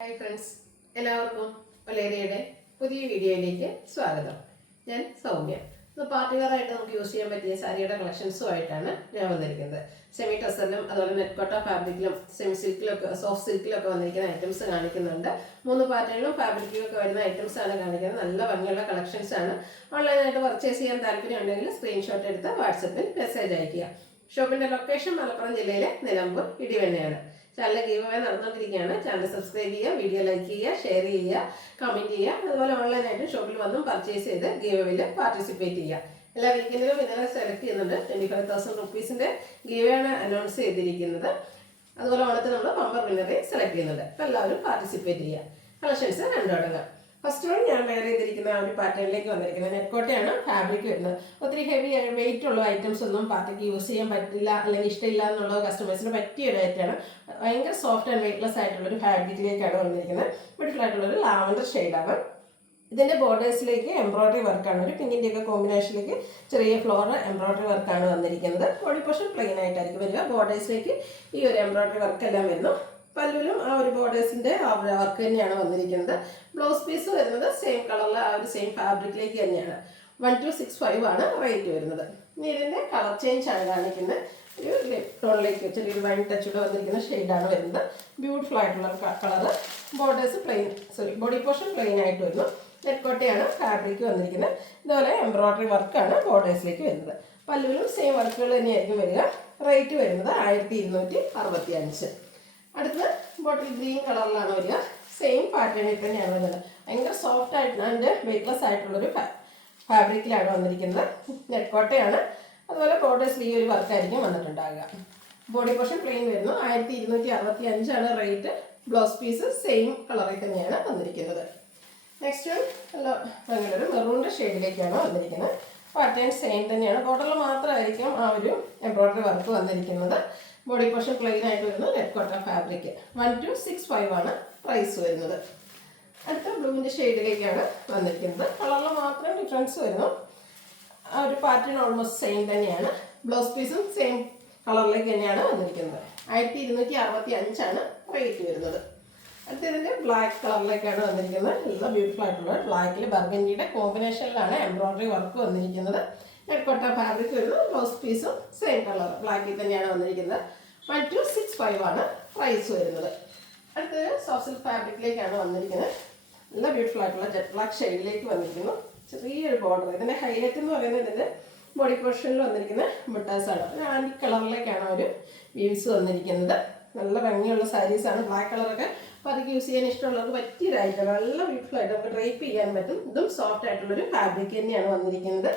Hi friends, എല്ലാവർക്കും വലേറിയയുടെ പുതിയ വീഡിയോയിലേക്ക് സ്വാഗതം. ഞാൻ സൗമ്യ. ഇന്ന് പാർട്ടിക്കാരായിട്ട് നമുക്ക് യൂസ് ചെയ്യാൻ പറ്റിയ സാരിയുടെ കളക്ഷൻസുമായിട്ടാണ് ഞാൻ വന്നിരിക്കുന്നത്. സെമി ടസറിലും അതുപോലെ നെറ്റ്കോട്ട ഫാബ്രിക്കിലും സെമി സിൽക്കിലൊക്കെ സോഫ്റ്റ് സിൽക്കിലൊക്കെ വന്നിരിക്കുന്ന ഐറ്റംസ് കാണിക്കുന്നുണ്ട്. 3 പാറ്റേണിലും ഫാബ്രിക്കിലും ഒക്കെ വരുന്ന ഐറ്റംസ് ആണ് കാണിക്കുന്നത്. നല്ല ഭംഗിയുള്ള കളക്ഷൻസ് ആണ്. ഓൺലൈനായിട്ട് പർച്ചേസ് ചെയ്യാൻ താല്പര്യമുണ്ടെങ്കിൽ സ്ക്രീൻഷോട്ട് എടുത്ത് വാട്സപ്പിൽ മെസ്സേജ് അയയ്ക്കുക. ഷോപ്പിന്റെ ലൊക്കേഷൻ മലപ്പുറം ജില്ലയിലെ നിലമ്പൂർ ഇടിവണ്ണയാണ്. ചാനൽ ഗീവ് അവേ നടന്നുകൊണ്ടിരിക്കുകയാണ്. ചാനൽ സബ്സ്ക്രൈബ് ചെയ്യുക, വീഡിയോ ലൈക്ക് ചെയ്യുക, ഷെയർ ചെയ്യുക, കമൻറ്റ് ചെയ്യുക. അതുപോലെ ഓൺലൈനായിട്ട് ഷോപ്പിൽ വന്നും പർച്ചേസ് ചെയ്ത് ഗീവ് അവേയിൽ പാർട്ടിസിപ്പേറ്റ് ചെയ്യുക. എല്ലാ വീക്കെൻഡിലും വിന്നറെ സെലക്ട് ചെയ്യുന്നുണ്ട്. 25,000 റുപ്പീസിൻ്റെ ഗീവ് ആണ് അനൗൺസ് ചെയ്തിരിക്കുന്നത്. അതുപോലെ ഓണത്തിന് നമ്മൾ ബമ്പർ വിന്നറെ സെലക്ട് ചെയ്യുന്നുണ്ട്. അപ്പോൾ എല്ലാവരും പാർട്ടിസിപ്പേറ്റ് ചെയ്യുക. കളക്ഷൻസ് രണ്ടോടങ്ങാം. ഫസ്റ്റ് വൺ ഞാൻ വെയർ ചെയ്തിരിക്കുന്ന ആ ഒരു പാറ്റേണിലേക്ക് വന്നിരിക്കുന്നത് നെറ്റ്കോട്ടയാണ് ഫാബ്രിക് വരുന്നത്. ഒത്തിരി ഹെവി വെയിറ്റ് ഉള്ള ഐറ്റംസ് ഒന്നും പാർട്ടിക്ക് യൂസ് ചെയ്യാൻ പറ്റില്ല, അല്ലെങ്കിൽ ഇഷ്ടമില്ല എന്നുള്ള കസ്റ്റമേഴ്സിന് പറ്റിയ ഒരു ഐറ്റമാണ്. ഭയങ്കര സോഫ്റ്റ് ആൻഡ് വെയിറ്റ്ലെസ് ആയിട്ടുള്ളൊരു ഫാബ്രിക്കിലേക്കാണ് വന്നിരിക്കുന്നത്. ബ്യൂട്ടിഫുൾ ആയിട്ടുള്ളൊരു ലാവൻഡർ ഷെയ്ഡാണ്. ഇതിൻ്റെ ബോർഡേഴ്സിലേക്ക് എംബ്രോയ്ഡറി വർക്കാണ്. ഒരു പിങ്കിൻ്റെയൊക്കെ കോമ്പിനേഷനിലേക്ക് ചെറിയ ഫ്ലോർ എംബ്രോയ്ഡറി വർക്കാണ് വന്നിരിക്കുന്നത്. ബോഡി പോർഷൻ പ്ലെയിൻ ആയിട്ടായിരിക്കും വരിക. ബോർഡേഴ്സിലേക്ക് ഈ ഒരു എംബ്രോയ്ഡറി വർക്കെല്ലാം വരുന്നു. പല്ലുവിലും ആ ഒരു ബോർഡേഴ്സിൻ്റെ വർക്ക് തന്നെയാണ് വന്നിരിക്കുന്നത്. ബ്ലൗസ് പീസ് വരുന്നത് സെയിം കളറിൽ ആ ഒരു സെയിം ഫാബ്രിക്കിലേക്ക് തന്നെയാണ്. 1265 ആണ് റേറ്റ് വരുന്നത്. ഇനി ഇതിൻ്റെ കളർ ചേഞ്ച് ആണ് കാണിക്കുന്നത്. ഒരു ടോണിലേക്ക് ചെറിയൊരു വൈൻ ടച്ചൂടെ വന്നിരിക്കുന്ന ഷെയ്ഡാണ് വരുന്നത്. ബ്യൂട്ടിഫുൾ ആയിട്ടുള്ള colour. Borders body portion plain ആയിട്ട് വരുന്നു. നെറ്റ്കോട്ടയാണ് ഫാബ്രിക് വന്നിരിക്കുന്നത്. ഇതുപോലെ എംബ്രോയ്ഡറി വർക്കാണ് ബോർഡേഴ്സിലേക്ക് വരുന്നത്. പല്ലുവിലും സെയിം വർക്കുകൾ തന്നെയായിരിക്കും വരിക. റേറ്റ് വരുന്നത് 1265. അടുത്തത് ബോട്ടിൽ ഗ്രീൻ കളറിലാണ് വരിക. സെയിം പാറ്റേണിൽ തന്നെയാണ് വരുന്നത്. ഭയങ്കര സോഫ്റ്റ് ആയിട്ട് ആൻഡ് വെയ്റ്റ്ലെസ് ആയിട്ടുള്ളൊരു ഫാബ്രിക്കിലാണ് വന്നിരിക്കുന്നത്. നെറ്റ്കോട്ടയാണ്. അതുപോലെ ബോർഡേഴ്സിൽ ഈ ഒരു വർക്കായിരിക്കും വന്നിട്ടുണ്ടാകുക. ബോഡി പോർഷൻ പ്ലെയിൻ വരുന്നു. 1265 ആണ് റേറ്റ്. ബ്ലൗസ് പീസ് സെയിം കളറിൽ തന്നെയാണ് വന്നിരിക്കുന്നത്. നെക്സ്റ്റ് നല്ലൊരു മെറൂണിൻ്റെ ഷെയ്ഡിലേക്കാണ് വന്നിരിക്കുന്നത്. പാറ്റേൺ സെയിം തന്നെയാണ്. ബോർഡറിൽ മാത്രമായിരിക്കും ആ ഒരു എംബ്രോയ്ഡറി വർക്ക് വന്നിരിക്കുന്നത്. ബോഡി പോർഷൻ പ്ലെയിൻ ആയിട്ട് വരുന്നു. നെറ്റ്കോട്ട ഫാബ്രിക്. 1265 ആണ് പ്രൈസ് വരുന്നത്. അടുത്ത ബ്ലൂവിൻ്റെ ഷെയ്ഡിലേക്കാണ് വന്നിരിക്കുന്നത്. കളറിൽ മാത്രം ഡിഫറൻസ് വരുന്നു. ആ ഒരു പാറ്റേൺ ഓൾമോസ്റ്റ് സെയിം തന്നെയാണ്. ബ്ലൗസ് പീസും സെയിം കളറിലേക്ക് തന്നെയാണ് വന്നിരിക്കുന്നത്. 1265 ആണ് റേറ്റ് വരുന്നത്. അടുത്തതിൻ്റെ ബ്ലാക്ക് കളറിലേക്കാണ് വന്നിരിക്കുന്നത്. നല്ല ബ്യൂട്ടിഫുൾ ആയിട്ടുള്ള ബ്ലാക്കിൽ ബർഗൻഡിയുടെ കോമ്പിനേഷനിലാണ് എംബ്രോയ്ഡറി വർക്ക് വന്നിരിക്കുന്നത്. നെറ്റ്കോട്ട ഫാബ്രിക് വരുന്നു. ബ്ലൗസ് പീസും സെയിം കളർ ബ്ലാക്കിൽ തന്നെയാണ് വന്നിരിക്കുന്നത്. 1265 ആണ് പ്രൈസ് വരുന്നത്. അടുത്തത് സോഫ്റ്റ് സിൽക്ക് ഫാബ്രിക്കിലേക്കാണ് വന്നിരിക്കുന്നത്. നല്ല ബ്യൂട്ടിഫുൾ ആയിട്ടുള്ള ജെറ്റ് ബ്ലാക്ക് ഷെയ്ഡിലേക്ക് വന്നിരിക്കുന്നു. ചെറിയൊരു ബോർഡർ. ഇതിൻ്റെ ഹൈലൈറ്റ് എന്ന് പറയുന്നത് ഇതിൻ്റെ ബോഡി പോർഷനിൽ വന്നിരിക്കുന്ന ബുട്ടാസാണ്. ഒരു ആൻറ്റി കളറിലേക്കാണ് ഒരു വീവ്സ് വന്നിരിക്കുന്നത്. നല്ല ഭംഗിയുള്ള സാരീസാണ്. ബ്ലാക്ക് കളറൊക്കെ അപ്പോൾ അതൊക്കെ യൂസ് ചെയ്യാൻ ഇഷ്ടമുള്ളവർക്ക് പറ്റിയതായിട്ടാണ്. നല്ല ബ്യൂട്ടിഫുൾ ആയിട്ട് നമുക്ക് ഡ്രൈപ്പ് ചെയ്യാൻ പറ്റും. ഇതും സോഫ്റ്റ് ആയിട്ടുള്ളൊരു ഫാബ്രിക് തന്നെയാണ് വന്നിരിക്കുന്നത്.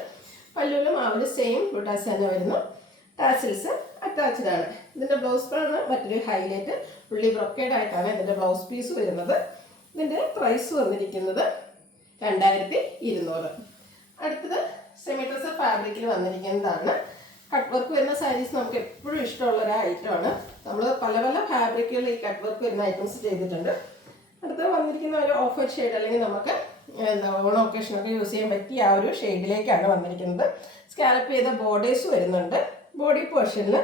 പല്ലുവിലും ആ ഒരു സെയിം ബുട്ടാസ് തന്നെ വരുന്നു. ടാസിൽസ് അറ്റാച്ച്ഡ് ആണ്. ഇതിൻ്റെ ബ്ലൗസ് ആണ് മറ്റൊരു ഹൈലൈറ്റ്. പുള്ളി ബ്രൊക്കേഡ് ആയിട്ടാണ് ഇതിൻ്റെ ബ്ലൗസ് പീസ് വരുന്നത്. ഇതിൻ്റെ പ്രൈസ് വന്നിരിക്കുന്നത് 2200. അടുത്തത് സെമി ടസർ ഫാബ്രിക്കിൽ വന്നിരിക്കുന്നതാണ്. കട്ട് വർക്ക് വരുന്ന സാരീസ് നമുക്ക് എപ്പോഴും ഇഷ്ടമുള്ളൊരു ഐറ്റമാണ്. നമ്മൾ പല പല ഫാബ്രിക്കുകളിൽ ഈ കട്ട് വർക്ക് വരുന്ന ഐറ്റംസ് ചെയ്തിട്ടുണ്ട്. അടുത്തത് വന്നിരിക്കുന്ന ഒരു ഓഫ് വൈറ്റ് ഷെയ്ഡ്, അല്ലെങ്കിൽ നമുക്ക് ഓൺ ഒക്കേഷനൊക്കെ യൂസ് ചെയ്യാൻ പറ്റിയ ആ ഒരു ഷെയ്ഡിലേക്കാണ് വന്നിരിക്കുന്നത്. സ്കാലപ്പ് ചെയ്ത ബോർഡേഴ്സ് വരുന്നുണ്ട്. ബോഡി പോർഷനിൽ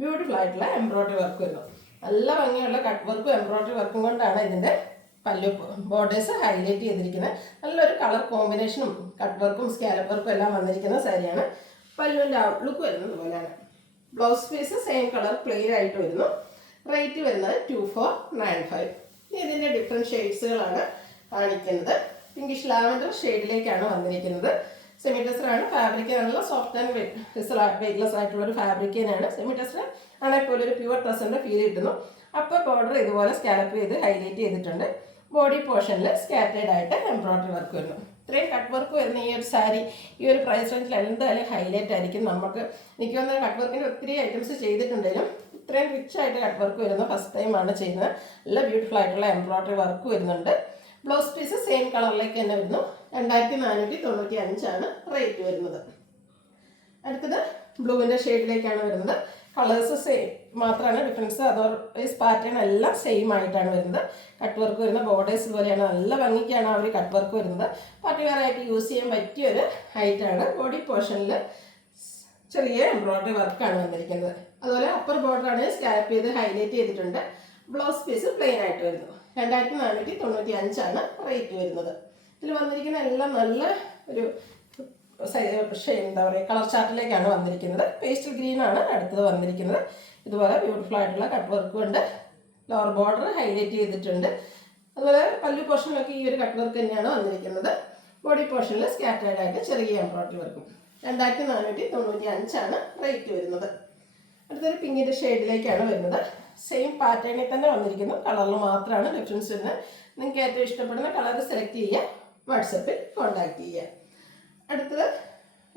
ബ്യൂട്ടിഫുൾ ആയിട്ടുള്ള എംബ്രോയ്ഡറി വർക്ക് വരുന്നു. നല്ല ഭംഗിയുള്ള കട്ട് വർക്കും എംബ്രോയ്ഡറി വർക്കും കൊണ്ടാണ് ഇതിൻ്റെ പല്ലു ബോർഡേഴ്സ് ഹൈലൈറ്റ് ചെയ്തിരിക്കുന്നത്. നല്ലൊരു കളർ കോമ്പിനേഷനും കട്ട് വർക്കും സ്കാലപ്പ് വർക്കും എല്ലാം വന്നിരിക്കുന്ന സാരിയാണ്. പല്ലുവിൻ്റെ ഔട്ട്ലുക്ക് വരുന്നത് പോലെയാണ്. Blouse piece same colour plain ആയിട്ട് വരുന്നു. റേറ്റ് വരുന്നത് 2495. ഇതിൻ്റെ ഡിഫറെൻറ്റ് ഷെയ്ഡ്സുകളാണ് കാണിക്കുന്നത്. പിങ്കിഷ് ലാവൻഡർ ഷെയ്ഡിലേക്കാണ് വന്നിരിക്കുന്നത്. സെമി ടെസ്റ്ററാണ്. ഫാബ്രിക് നല്ല സോഫ്റ്റ് ആൻഡ് വെയ്റ്റ്ലെസ് ആയിട്ടുള്ള ഒരു ഫാബ്രിക് തന്നെയാണ്. സെമി ടെസ്റ്റർ ആണെങ്കിൽ പോലെ ഒരു പ്യുവർ ടെസ്റ്ററിൻ്റെ ഫീൽ കിട്ടുന്നു. അപ്പർ ബോർഡർ ഇതുപോലെ സ്കാലപ്പ് ചെയ്ത് ഹൈലൈറ്റ് ചെയ്തിട്ടുണ്ട്. ബോഡി പോർഷനിൽ സ്കാറ്റേഡ് ആയിട്ട് എംബ്രോയ്ഡറി വർക്ക് വരുന്നു. ഇത്രയും കട്ട് വർക്ക് വരുന്ന ഈ ഒരു സാരി ഈ ഒരു പ്രൈസ് റേഞ്ചിൽ എന്തായാലും ഹൈലൈറ്റ് ആയിരിക്കും. നമുക്ക് എനിക്ക് വന്ന കട്ട് വർക്കിൻ്റെ ഒത്തിരി ഐറ്റംസ് ചെയ്തിട്ടുണ്ടെങ്കിലും ഇത്രയും റിച്ച് ആയിട്ട് കട്ട് വർക്ക് വരുന്നത് ഫസ്റ്റ് ടൈമാണ് ചെയ്യുന്നത്. നല്ല ബ്യൂട്ടിഫുൾ ആയിട്ടുള്ള എംബ്രോയ്ഡറി വർക്ക് വരുന്നുണ്ട്. ബ്ലൗസ് പീസ് സെയിം കളറിലേക്ക് തന്നെ വരുന്നു. 2495 ആണ് റേറ്റ് വരുന്നത്. അടുത്തത് ബ്ലൂവിൻ്റെ ഷെയ്ഡിലേക്കാണ് വരുന്നത്. കളേഴ്സ് സെയിം മാത്രമാണ് ഡിഫറൻസ്. അതർവൈസ് പാറ്റേൺ എല്ലാം സെയിം ആയിട്ടാണ് വരുന്നത്. കട്ട് വർക്ക് വരുന്ന ബോർഡേഴ്സ് പോലെയാണ്. നല്ല ഭംഗിക്കാണ് ആ ഒരു കട്ട് വർക്ക് വരുന്നത്. പാർട്ടിവെയറായിട്ട് യൂസ് ചെയ്യാൻ പറ്റിയ ഒരു ഹൈറ്റാണ്. ബോഡി പോർഷനിൽ ചെറിയ എംബ്രോയ്ഡറി വർക്കാണ് വന്നിരിക്കുന്നത്. അതുപോലെ അപ്പർ ബോർഡറാണ് സ്കാലപ്പ് ചെയ്ത് ഹൈലൈറ്റ് ചെയ്തിട്ടുണ്ട്. ബ്ലൗസ് പീസ് പ്ലെയിൻ ആയിട്ട് വരുന്നു. 2495 റേറ്റ് വരുന്നത്. ഇതിൽ വന്നിരിക്കുന്ന എല്ലാം നല്ല ഒരു എന്താ പറയുക കളർ ചാർട്ടിലേക്കാണ് വന്നിരിക്കുന്നത്. പേസ്റ്റൽ ഗ്രീൻ ആണ് അടുത്തത് വന്നിരിക്കുന്നത്. ഇതുപോലെ ബ്യൂട്ടിഫുൾ ആയിട്ടുള്ള കട്ട് വർക്ക് ഉണ്ട്. ലോവർ ബോർഡർ ഹൈലൈറ്റ് ചെയ്തിട്ടുണ്ട്. അതുപോലെ പല്ലു പോർഷനിലൊക്കെ ഈ ഒരു കട്ട് വർക്ക് തന്നെയാണ് വന്നിരിക്കുന്നത്. ബോഡി പോർഷനിൽ സ്കാറ്റേർഡ് ആയിട്ട് ചെറിയ എംബ്രോയിഡറി വർക്കും. 2495 റേറ്റ് വരുന്നത്. അടുത്തൊരു പിങ്കിൻ്റെ ഷെയ്ഡിലേക്കാണ് വരുന്നത്. സെയിം പാറ്റേണിൽ തന്നെ വന്നിരിക്കുന്നു. കളറിൽ മാത്രമാണ് ഡിഫറൻസ് വരുന്നത്. നിങ്ങൾക്ക് ഏറ്റവും ഇഷ്ടപ്പെടുന്ന കളർ സെലക്ട് ചെയ്യുക, വാട്സപ്പിൽ കോൺടാക്ട് ചെയ്യുക. അടുത്തത്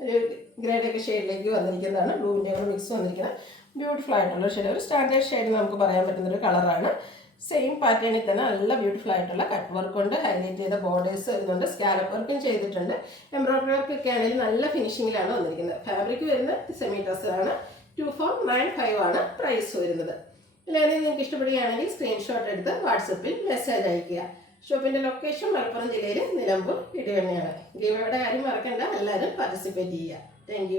ഒരു ഗ്രേഡൊക്കെ ഷെയ്ഡിലേക്ക് വന്നിരിക്കുന്നതാണ്. ബ്ലൂവിൻ്റെ കൂടെ മിക്സ് വന്നിരിക്കുന്നത് ബ്യൂട്ടിഫുൾ ആയിട്ടുള്ള ഷെയ്ഡ്. ഒരു സ്റ്റാൻഡേർഡ് ഷെയ്ഡ് നമുക്ക് പറയാൻ പറ്റുന്നൊരു കളറാണ്. സെയിം പാറ്റേണിൽ തന്നെ നല്ല ബ്യൂട്ടിഫുൾ ആയിട്ടുള്ള കട്ട് വർക്ക് കൊണ്ട് ഹൈലൈറ്റ് ചെയ്ത ബോർഡേഴ്സ് വരുന്നുണ്ട്. സ്കാലപ്പ് വർക്കും ചെയ്തിട്ടുണ്ട്. എംബ്രോയിഡറി വർക്കൊക്കെ ആണെങ്കിൽ നല്ല ഫിനിഷിങ്ങിലാണ് വന്നിരിക്കുന്നത്. ഫാബ്രിക് വരുന്നത് സെമി ടസറാണ്. 2495 ആണ് പ്രൈസ് വരുന്നത്. ഇല്ലെങ്കിൽ നിങ്ങൾക്ക് ഇഷ്ടപ്പെടുകയാണെങ്കിൽ സ്ക്രീൻഷോട്ട് എടുത്ത് വാട്സപ്പിൽ മെസ്സേജ് അയയ്ക്കുക. ഷോപ്പിൻ്റെ ലൊക്കേഷൻ മലപ്പുറം ജില്ലയിൽ നിലമ്പൂർ ഇടവണ്ണയാണ്. ഗീവയുടെ കാര്യം മറക്കണ്ട, എല്ലാവരും പാർട്ടിസിപ്പേറ്റ് ചെയ്യുക. താങ്ക്